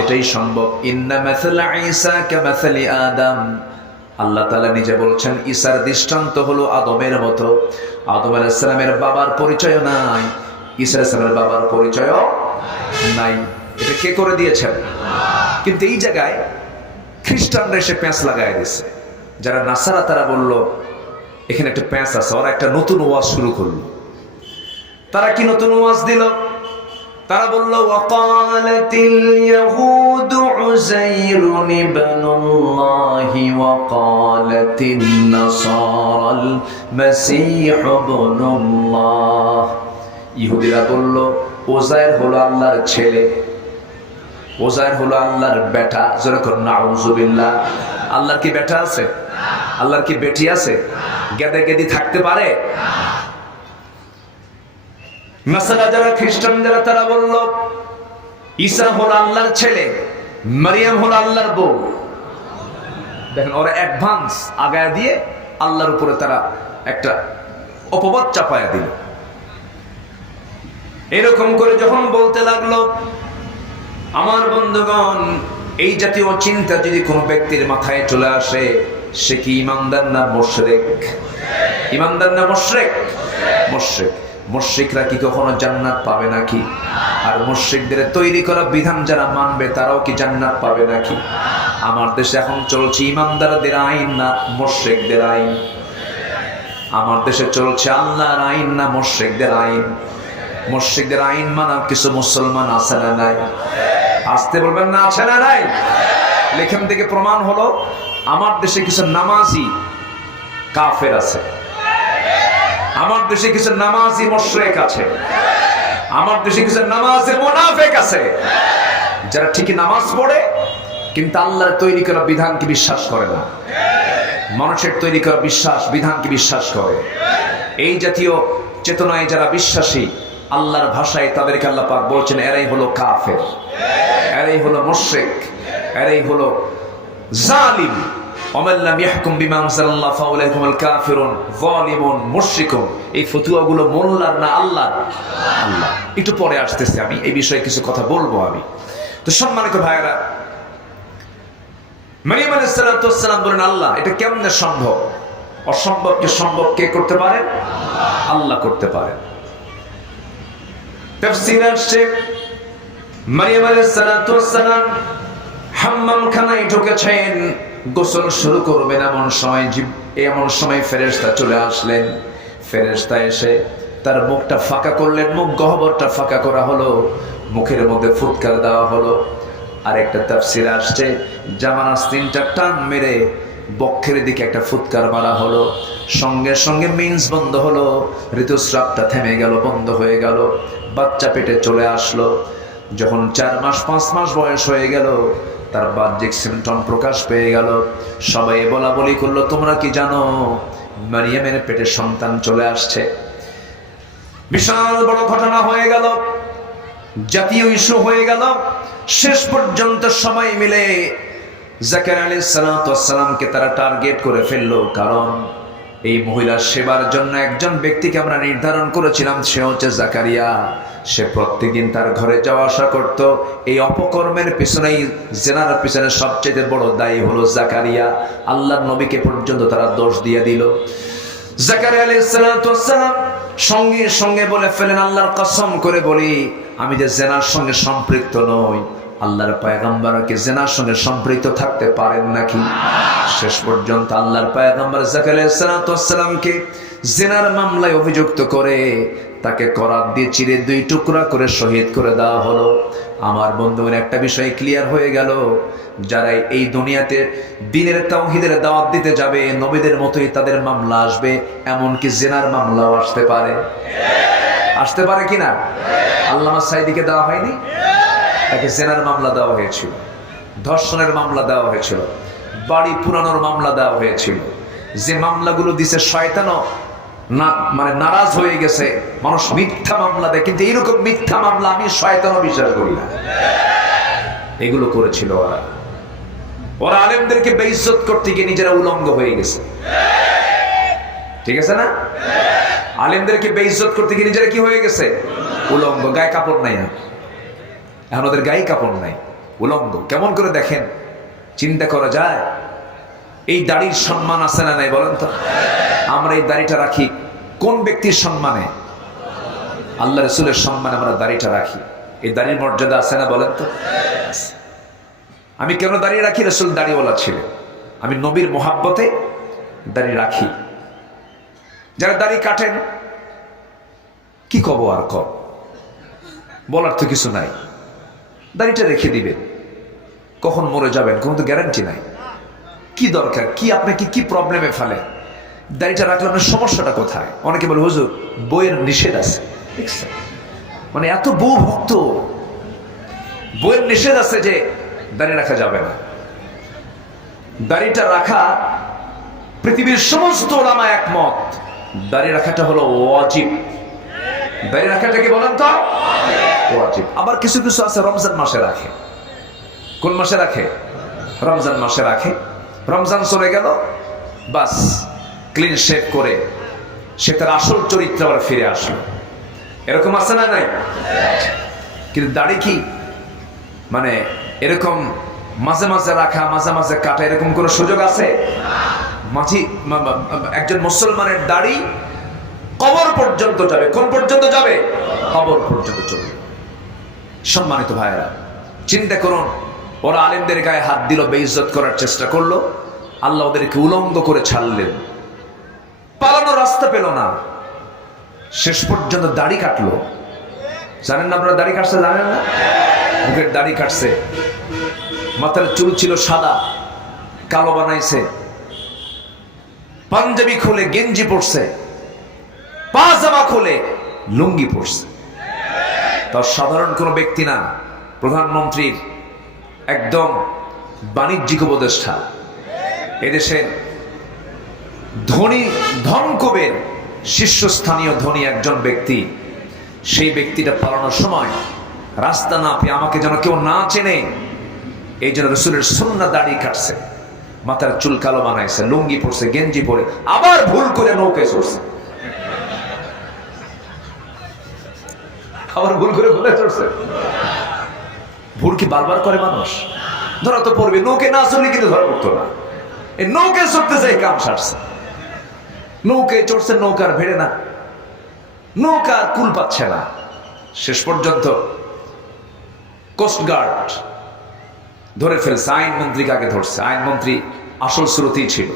এটাই সম্ভব। ইন্না মাসালা ঈসা কামাসালি আদম, আল্লাহ তাআলা নিজে বলছেন ঈসার দৃষ্টান্ত হলো আদমের মতো। আদম আলাইহিস সালামের বাবার পরিচয় নাই, ঈসা আলাইহিস সালামের বাবার পরিচয় নাই। এটা কে করে দিয়েছেন? কিন্তু এই জায়গায় খ্রিস্টানরা এসে প্যাঁচ লাগায় দিচ্ছে। যারা নাসারা তারা বলল এখানে একটা প্যাঁচ আছে, ওরা একটা নতুন ওয়াজ শুরু করলো। তারা কি নতুন ওয়াজ দিল? তারা বলল ওয়াকালাতিল ইয়াহুদু উযাইরুন ইবনুল্লাহি ওয়াকালাতিন নাসারাল মাসীহু ইবনুল্লাহ। ইহুদিরা বলল উযাইর হলো আল্লাহর ছেলে, উযাইর হলো আল্লাহর বেটা। যেরকম নাউযুবিল্লাহ। আল্লাহর কি বেটা আছে? আল্লাহর কি বেটি আছে? গেদে গেদি থাকতে পারে? নাসারা যারা খ্রিস্টান যারা তারা বলল ঈসা হলো আল্লাহর ছেলে, মারিয়াম হলো আল্লাহর বউ। দেখেন ওরা অ্যাডভান্স আগায় দিয়ে আল্লাহর উপরে তারা একটা অপবাদ চাপায়া দিল। এরকম করে যখন বলতে লাগলো, আমার বন্ধুগণ, এই জাতীয় চিন্তা যদি কোনো ব্যক্তির মাথায় চলে আসে, সে কি ঈমানদার না মুশরিক? ঈমানদার না মুশরিক? মুশরিক। মুশরিকরা কি কখনো জান্নাত পাবে নাকি? আর মুশরিকদের তৈরি করা বিধান যারা মানবে তারাও কি জান্নাত পাবে নাকি? আমার দেশে এখন চলছে ঈমানদারদের আইন না মুশরিকদের আইন? আমার দেশে চলছে আল্লাহর আইন না মুশরিকদের আইন? মুশরিকদের আইন মানা কিছু মুসলমান আছে না নাই? আসতে বলবেন না আছে না নাই? লেখেন থেকে প্রমাণ হলো আমার দেশে কিছু নামাজি কাফের আছে, আমার দেশে কিছু নামাজি মুশরিক আছে, আমার দেশে কিছু নামাজি মুনাফিক আছে, যারা ঠিকই নামাজ পড়ে কিন্তু আল্লাহর তৈরি করা বিধানকে বিশ্বাস করে না, মানুষের তৈরি করা বিধানকে বিশ্বাস করে। এই জাতীয় চেতনায় যারা বিশ্বাসী, আল্লাহর ভাষায় তাদেরকে আল্লাহ পাক বলছেন এরাই হলো কাফের, এরাই হলো মুশরিক, এরাই হলো জালিম। ওমান লাম ইয়াহকুম বিমা আনজালাল্লাহ ফাউলাইকুমুল কাফিরুন যালিমুন মুশরিকুন। এই ফতোয়াগুলো মোল্লার না আল্লাহর? আল্লাহ। একটু পরে আসতেছে, আমি এই বিষয়ে কিছু কথা বলবো। আমি তো সম্মানিত ভাইয়েরা, মারিয়াম আলাইহিস সালাতু ওয়াস সালাম বলেন আল্লাহ, এটা কেমনে সম্ভব? অসম্ভবকে সম্ভব কে করতে পারেন? আল্লাহ করতে পারেন। তাফসীরে আসছে মারিয়াম আলাইহিস সালাতু ওয়াস সালাম হাম্মাম খানায় ঢুকেছেন, গোসল শুরু করবেন, এমন সময় ফেরেশতা চলে আসলেন। ফেরেশতা এসে তার মুখটা ফাঁকা করলেন, মুখ গহ্বরটা ফাঁকা করা হলো, মুখের মধ্যে ফুৎকার দেওয়া হলো। আর একটা তাফসীর আসছে জামার আস্তিনটা টান মেরে বক্ষের দিকে একটা ফুৎকার মারা হলো, সঙ্গে সঙ্গে মিন্স বন্ধ হলো, ঋতুস্রাবটা থেমে গেল, বন্ধ হয়ে গেল, বাচ্চা পেটে চলে আসলো। যখন 4 মাস 5 মাস বয়স হয়ে গেল, তার বাহ্যিক সিমটম প্রকাশ পেয়ে গেল। সবাই বলা বলি করলো, তোমরা কি জানো মারিয়ামের পেটে সন্তান চলে আসছে? বিশাল বড় ঘটনা হয়ে গেল, জাতীয় ইস্যু হয়ে গেল। শেষ পর্যন্ত সবাই মিলে জাকারিয়া আলাইহিস সালাতু ওয়াস সালামকে তারা টার্গেট করে ফেললো, কারণ এই মহিলার সেবার জন্য একজন ব্যক্তিকে আমরা নির্ধারণ করেছিলাম, সে হচ্ছে জাকারিয়া। সে প্রত্যেকদিন তার ঘরে যাওয়া আসা করত। এই অপকর্মের পিছনেই, জেনার পিছনে সবচেয়ে বড় দায়ী হলো জাকারিয়া। আল্লাহর নবীকে পর্যন্ত তারা দোষ দিয়ে দিল। জাকারিয়া আলাইহিস সালাতু ওয়াস সালাম সঙ্গে সঙ্গে বলে ফেলেন, আল্লাহর কসম করে বলি, আমি যে জেনার সঙ্গে সম্পৃক্ত নই। আল্লাহর পয়গম্বর কি জেনার সঙ্গে সম্পৃক্ত থাকতে পারেন নাকি? শেষ পর্যন্ত আল্লাহর পয়গম্বর জাকারিয়া আলাইহিস সালাতু ওয়াস সালামকে জেনার মামলায় অভিযুক্ত করে তাকে করাত দিয়ে চিরে 2 টুকরা করে শহীদ করে দেওয়া হলো। আমার বন্ধুগণ, একটা বিষয় ক্লিয়ার হয়ে গেল, যারা এই দুনিয়াতে দ্বীনের তাওহীদের দাওয়াত দিতে যাবে, নবীদের মতোই তাদের মামলা আসবে, এমনকি জেনার মামলাও আসতে পারে। আসতে পারে কিনা? আল্লামা সাঈদীকে দেওয়া হয়নি? তাকে জেনার মামলা দেওয়া হয়েছিল, ধর্ষণের মামলা দেওয়া হয়েছিল, বাড়ি পুরানোর মামলা দেওয়া হয়েছিল। যে মামলাগুলো দিছে শয়তানও নারাজ হয়ে গেছে। মানুষ মিথ্যা মামলা দেয়, কিন্তু এইরকম মিথ্যা মামলা আমি শয়তানও বিশ্বাস করি না। এগুলো করেছিল ওরা আলেমদেরকে বেইজ্জত করতে গিয়ে নিজেরা উলঙ্গ হয়ে গেছে। ঠিক আছে না? আলেমদেরকে বেইজ্জত করতে গিয়ে নিজেরা কি হয়ে গেছে? উলঙ্গ, গায়ে কাপড় নাই। এখন ওদের গায়ে কাপড় নাই, উলঙ্গ। কেমন করে দেখেন, চিন্তা করা যায়? এই দাড়ির সম্মান আছে না নাই বলেন তো? আমরা এই দাড়িটা রাখি কোন ব্যক্তির সম্মানে? আল্লাহ রাসূলের সম্মানে আমরা দাড়িটা রাখি। এই দাড়ির মর্যাদা আছে না বলেন তো? আমি কেন দাড়ি রাখি? রাসূল দাড়িওয়ালা ছিলেন, আমি নবীর মোহাব্বতে দাড়ি রাখি। যারা দাড়ি কাটেন কি কব আর কব, বলার তো কিছু নাই, দাড়িটা রেখে দিবেন। কখন মরে যাবেন কোনো তো গ্যারান্টি নাই। কি দরকার, কি আপনাকে কি প্রবলেমে ফেলে? দাড়িটা রাখলে আপনার সমস্যাটা কোথায়? অনেকে বলে হুজুর বইয়ের নিষেধ আছে। দেখছেন, মানে এত বউ ভক্ত, বইয়ের নিষেধ আছে যে দাড়ি রাখা যাবে না। দাড়িটা রাখা পৃথিবীর সমস্ত ওলামা একমত, দাড়ি রাখাটা হলো ওয়াজিব। দাড়ি রাখাটা কি বলেন তো? ওয়াজিব। আবার কিছু কিছু আছে রমজান মাসে রাখে। কোন মাসে রাখে? রমজান মাসে রাখে। রমজান চলে গেল, বাস ক্লিন শেভ করে সে তার আসল চরিত্র আবার ফিরে আসলো। এরকম আছে না নাই? কিন্তু দাড়ি কি মানে এরকম মাঝে মাঝে রাখা, মাঝে মাঝে কাটা, এরকম কোন সুযোগ আছে? একজন মুসলমানের দাড়ি কবর পর্যন্ত যাবে। কোন পর্যন্ত যাবে? কবর পর্যন্ত চলবে। সম্মানিত ভাইয়েরা, চিন্তা করুন, ওরা আলেমদের গায়ে হাত দিল, বেইজ্জত করার চেষ্টা করলো, আল্লাহ ওদেরকে উলঙ্গ করে ছাড়লেন, পালানোর রাস্তা পেল না, শেষ পর্যন্ত দাড়ি কাটলো। জানেন না আপনারা দাড়ি কাটছে? জানেন না? মুখের দাড়ি কাটছে, মাথার চুল ছিল সাদা, কালো বানাইছে, পাঞ্জাবি খুলে গেঞ্জি পরছে, পাজামা খুলে লুঙ্গি পরছে। তার সাধারণ কোনো ব্যক্তি না, প্রধানমন্ত্রীর একদম বাণিজ্যিক উপদেষ্টা, এদেশের ধনী ধনকুবের শীর্ষস্থানীয় ধনী একজন ব্যক্তি। সেই ব্যক্তিটা পালানোর সময় রাস্তা না পেয়ে, আমাকে যেন কেউ না চেনে এই জন্য রসুলের সুন্নাহ দাড়ি কাটছে, মাথার চুল কালো বানাইছে, লুঙ্গি পরছে, গেঞ্জি পরে, আবার ভুল করে নৌকায় চড়ছে। আবার ভুল করে ভুলে চড়ছে। ভুল কি বারবার করে মানুষ? ধরা তো পড়বে। নৌকে না চললে কিন্তু ধরা পড়তো না। এই নৌকায় চড়তে চাই কাম সারছে। নৌকায় চড়ছে, নৌকার ভেড়ে না, নৌকার কুল পাচ্ছে না। শেষ পর্যন্ত কোস্টগার্ড ধরে ফেলছে, আইনমন্ত্রীকে আগে ধরছে। আইনমন্ত্রী আসল স্রোতেই ছিল,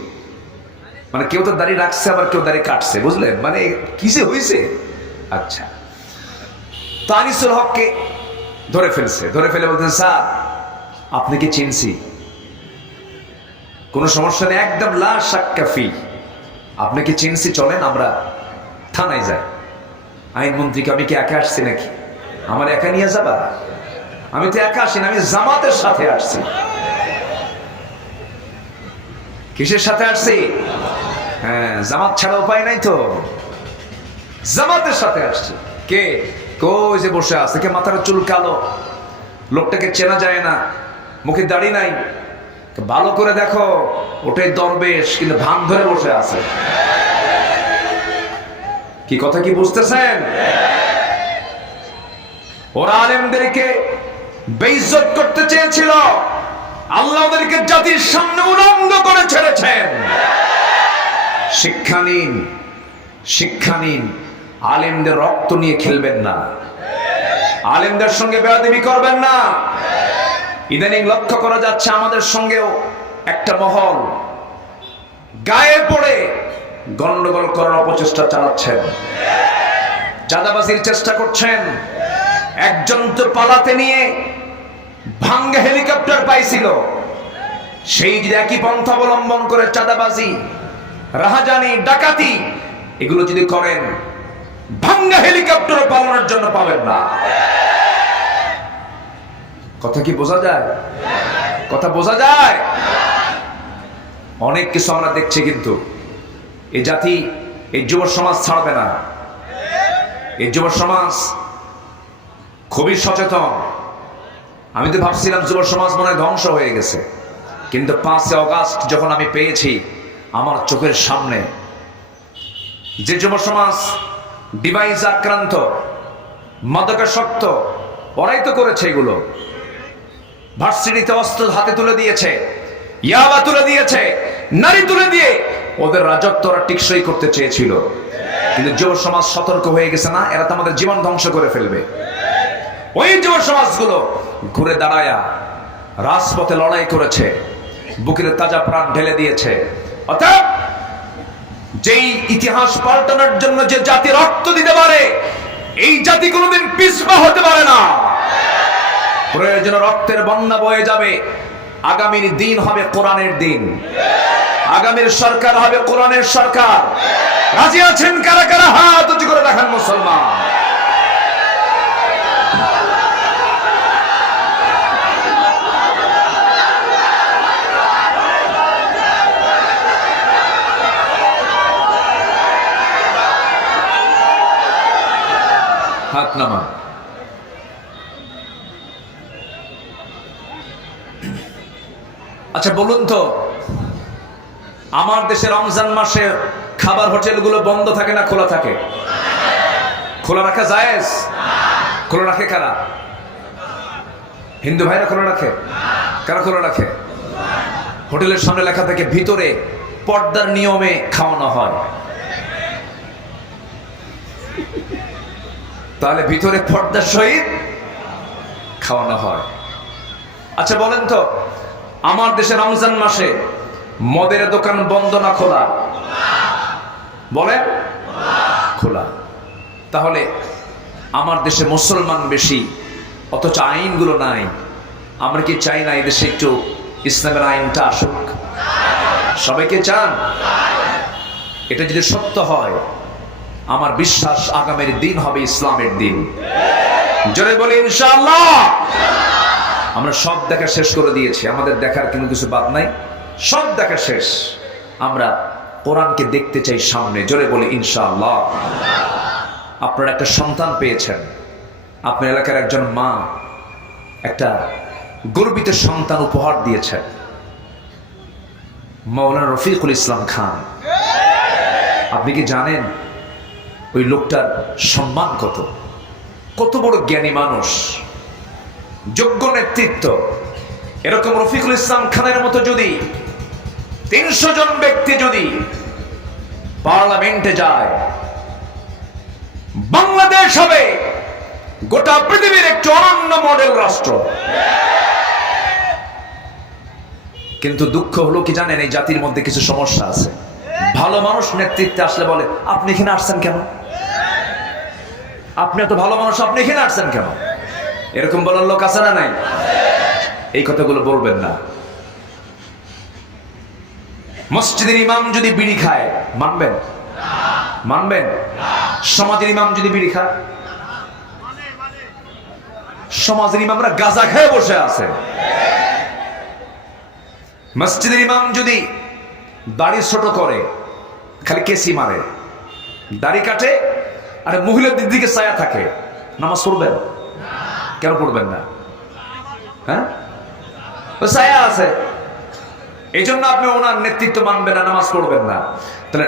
মানে কেউ তো দাড়ি রাখছে, আবার কেউ দাড়ি কাটছে, বুঝলেন? মানে কিসে হয়েছে। আচ্ছা, তো আনিসুল হককে ধরে ফেলছে। ধরে ফেলে বলতেছে, স্যার আপনি কি চিনছি? কোনো সমস্যা নেই, একদম লা শাক্কা ফি, আপনি কি চিনছি, চলেন আমরা থানায় যাই। আইনমন্ত্রীকে, আমি কি একা আসছি নাকি? আমার একা নিয়ে যাবা? আমি তো একা আসি না, আমি জামাতের সাথে আসছি। কিসের সাথে আসছি? হ্যাঁ, জামাত ছাড়া উপায় নাই তো, জামাতের সাথে আসছি। কে? কই যে বসে আছে, কে মাথার চুল কালো, লোকটাকে চেনা যায় না, মুখে দাড়ি নাই, ভালো করে দেখো, ওটাই দরবেশ, কিন্তু ভান ধরে বসে আছে। কি কথা কি বুঝতেছেন? ওরা আলেমদেরকে বেইজ্জত করতে চেয়েছিল, আল্লাহ ওদেরকে জাতির সামনে উলঙ্গ করে ছেড়েছেন। শিক্ষা নিন, শিক্ষা নিন। আলেমদের রক্ত নিয়ে খেলবেন না, আলেমদের সঙ্গে বেয়াদবি করবেন না। ইদানিং লক্ষ্য করা যাচ্ছে আমাদের সঙ্গেও একটা মহল গায়ে পড়ে গন্ডগোল করার অপচেষ্টা চালাচ্ছেন, চাঁদাবাজির চেষ্টা করছেন। একজন তো পালাতে নিয়ে ভাঙ্গা হেলিকপ্টার পাইছিল, সেই যদি একই পন্থা অবলম্বন করে চাঁদাবাজি, রাহাজানি, ডাকাতি এগুলো যদি করেন, ভাঙ্গা হেলিকপ্টার পালানোর জন্য পাবেন না। কথা কি বোঝা যায়? কথা বোঝা যায়? অনেক কিছু আমরা দেখছি, কিন্তু এই জাতি, এই যুব সমাজ ছাড়বে না। এই যুব সমাজ খুবই সচেতন। আমি তো ভাবছিলাম যুব সমাজ মনে হয় ধ্বংস হয়ে গেছে, কিন্তু 5 অগাস্ট যখন আমি পেয়েছি, আমার চোখের সামনে যে যুব সমাজ ডিভাইস আক্রান্ত, মাদকাসক্ত, ওরাই তো করেছে এগুলো। ভার্সিটিতে অস্ত্র হাতে তুলে দিয়েছে, ইয়াবা তুলে দিয়েছে, নারী তুলে দিয়ে ওদের রাজত্ব ওরা টিকসই করতে চেয়েছিল। কিন্তু যুব সমাজ সতর্ক হয়ে গেছে, না এরা তো আমাদের জীবন ধ্বংস করে ফেলবে। ওই যুব সমাজগুলো ঘুরে দাঁড়ায়া রাজপথে লড়াই করেছে, বুকের তাজা প্রাণ ঢেলে দিয়েছে। অর্থাৎ যেই ইতিহাস পাল্টানোর জন্য যে জাতি রক্ত দিতে পারে, এই জাতি কোনোদিন পিছপা হতে পারে না। প্রয়োজন রক্তের বন্যা বয়ে যাবে, আগামীর দিন হবে কোরআনের দিন, আগামীর সরকার হবে কোরআনের সরকার। রাজি আছেন কারা কারা? হাত উঁচু করে দেখান মুসলমান। হাত নামা। আচ্ছা বলুন তো, আমার দেশে রমজান মাসে খাবার হোটেলগুলো বন্ধ থাকে না খোলা থাকে? খোলা রাখা জায়েজ? খোলা রাখে কারা? হিন্দু ভাইরা খোলা রাখে? কারা খোলা রাখে? হোটেলের সামনে লেখা থাকে ভিতরে পর্দার নিয়মে খাওয়ানো হয়। তাহলে ভিতরে পর্দার সহিত খাওয়ানো হয়। আচ্ছা বলেন তো, আমার দেশে রমজান মাসে মদের দোকান বন্ধ না খোলা? বলেন খোলা। তাহলে আমার দেশে মুসলমান বেশি, অথচ আইনগুলো নাই। আমরা কি চাই না এই দেশে একটু ইসলামের আইনটা আসুক? সবাইকে চান? এটা যদি সত্য হয়, আমার বিশ্বাস আগামীর দিন হবে ইসলামের দিন। জোরে বলি ইনশাআল্লাহ। আমরা সব দেখা শেষ করে দিয়েছি, আমাদের দেখার কোনো কিছু বাদ নাই, সব দেখা শেষ। আমরা কোরআনকে দেখতে চাই সামনে। জোরে বলি ইনশাআল্লাহ। আপনারা একটা সন্তান পেয়েছেন, আপনার এলাকার একজন মা একটা গর্বিত সন্তান উপহার দিয়েছেন, মাওলানা রফিকুল ইসলাম খান। আপনি কি জানেন ওই লোকটার সম্মান কত? কত বড় জ্ঞানী মানুষ, যোগ্য নেতৃত্ব। এরকম রফিকুল ইসলাম খানের মতো যদি 300 জন ব্যক্তি যদি পার্লামেন্টে যায়, বাংলাদেশ হবে গোটা পৃথিবীর একটি অনন্য মডেল রাষ্ট্র। কিন্তু দুঃখ হলো কি জানেন, এই জাতির মধ্যে কিছু সমস্যা আছে। ভালো মানুষ নেতৃত্বে আসলে বলে, আপনি এখানে আসছেন কেন? আপনি এত ভালো মানুষ, আপনি এখানে আসছেন কেন? এরকম বলার লোক আছে না নাই? এই কথাগুলো বলবেন না। মসজিদের ইমাম যদি বিড়ি খায় মানবেন? মানবেন? সমাজের ইমাম যদি বিড়ি খায়? সমাজের ইমামরা গাঁজা খেয়ে বসে আছে। মসজিদের ইমাম যদি দাড়ি ছোট করে, খালি কেসি মারে, দাড়ি কাটে, আর মহিলাদের দিকে ছায়া থাকে, নামাজ পড়বেন? কেন পড়বেন না? হ্যাঁ, ছায়া আছে, এই জন্য আপনি ওনার নেতৃত্ব মানবেন না, নামাজ পড়বেন না। তাহলে